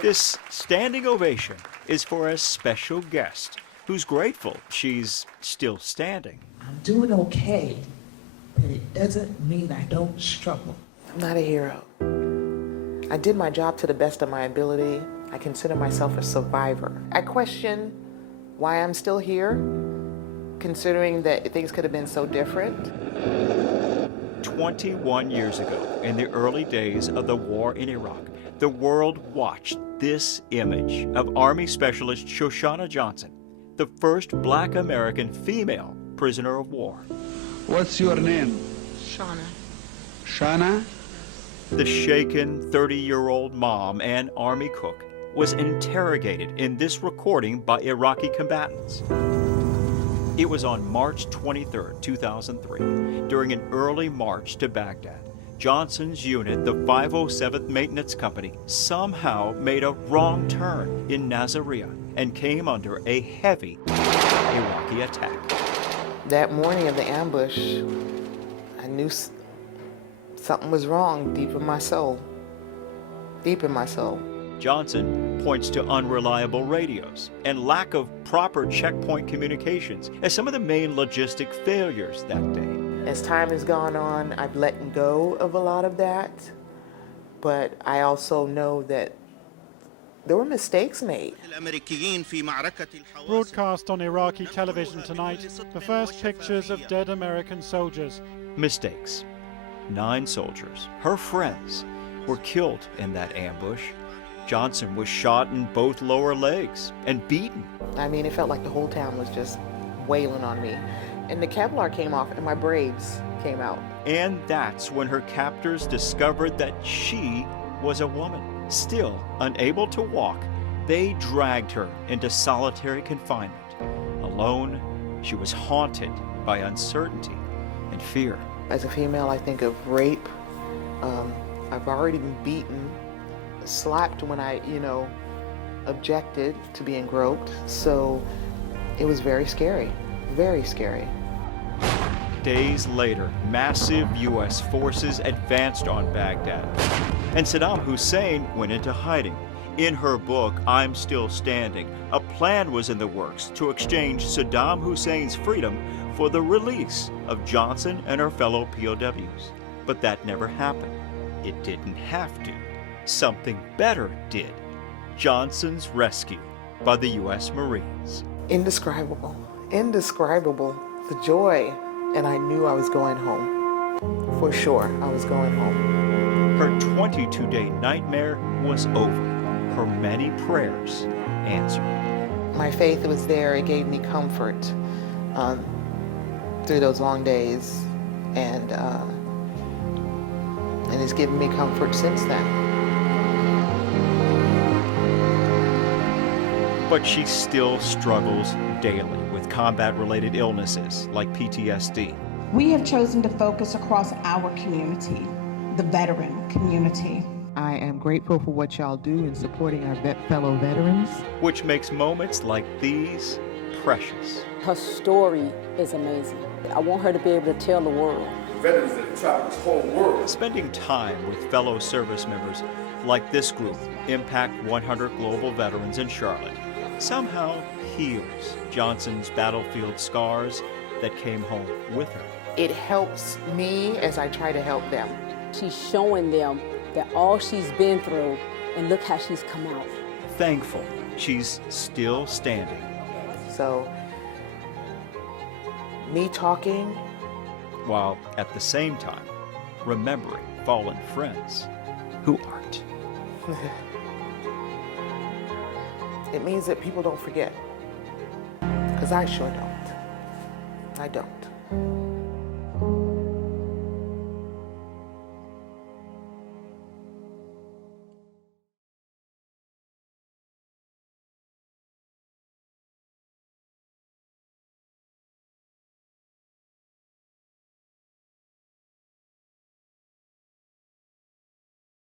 This standing ovation is for a special guest who's grateful she's still standing. I'm doing okay, but it doesn't mean I don't struggle. I'm not a hero. I did my job to the best of my ability. I consider myself a survivor. I question why I'm still here, considering that things could have been so different. 21 years ago, in the early days of the war in Iraq, the world watched this image of Army Specialist Shoshana Johnson, the first Black American female prisoner of war. What's your name? Shauna. Shana? The shaken 30-year-old mom and Army cook was interrogated in this recording by Iraqi combatants. It was on March 23, 2003, during an early march to Baghdad. Johnson's unit, the 507th Maintenance Company, somehow made a wrong turn in Nasiriyah and came under a heavy Iraqi attack. That morning of the ambush, I knew something was wrong deep in my soul. Deep in my soul. Johnson points to unreliable radios and lack of proper checkpoint communications as some of the main logistic failures that day. As time has gone on, I've let go of a lot of that, but I also know that there were mistakes made. Broadcast on Iraqi television tonight, the first pictures of dead American soldiers. Mistakes. 9 soldiers, her friends, were killed in that ambush. Johnson was shot in both lower legs and beaten. I mean, it felt like the whole town was just wailing on me. And the Kevlar came off and my braids came out. And that's when her captors discovered that she was a woman. Still unable to walk, they dragged her into solitary confinement. Alone, she was haunted by uncertainty and fear. As a female, I think of rape. I've already been beaten, slapped when I, objected to being groped. So it was very scary, very scary. Days later, massive U.S. forces advanced on Baghdad, and Saddam Hussein went into hiding. In her book, I'm Still Standing, a plan was in the works to exchange Saddam Hussein's freedom for the release of Johnson and her fellow POWs. But that never happened. It didn't have to. Something better did. Johnson's rescue by the U.S. Marines. Indescribable, indescribable, the joy. And I knew I was going home. For sure, I was going home. Her 22-day nightmare was over. Her many prayers answered. My faith was there. It gave me comfort through those long days. And it's given me comfort since then. But she still struggles daily with combat-related illnesses like PTSD. We have chosen to focus across our community, the veteran community. I am grateful for what y'all do in supporting our fellow veterans. Which makes moments like these precious. Her story is amazing. I want her to be able to tell the world. Veterans that have traveled this whole world. Spending time with fellow service members like this group, Impact 100 Global Veterans in Charlotte, somehow heals Johnson's battlefield scars that came home with her. It helps me as I try to help them. She's showing them that all she's been through, and look how she's come out. Thankful she's still standing. So, me talking, while at the same time remembering fallen friends who aren't. It means that people don't forget. Because I sure don't. I don't.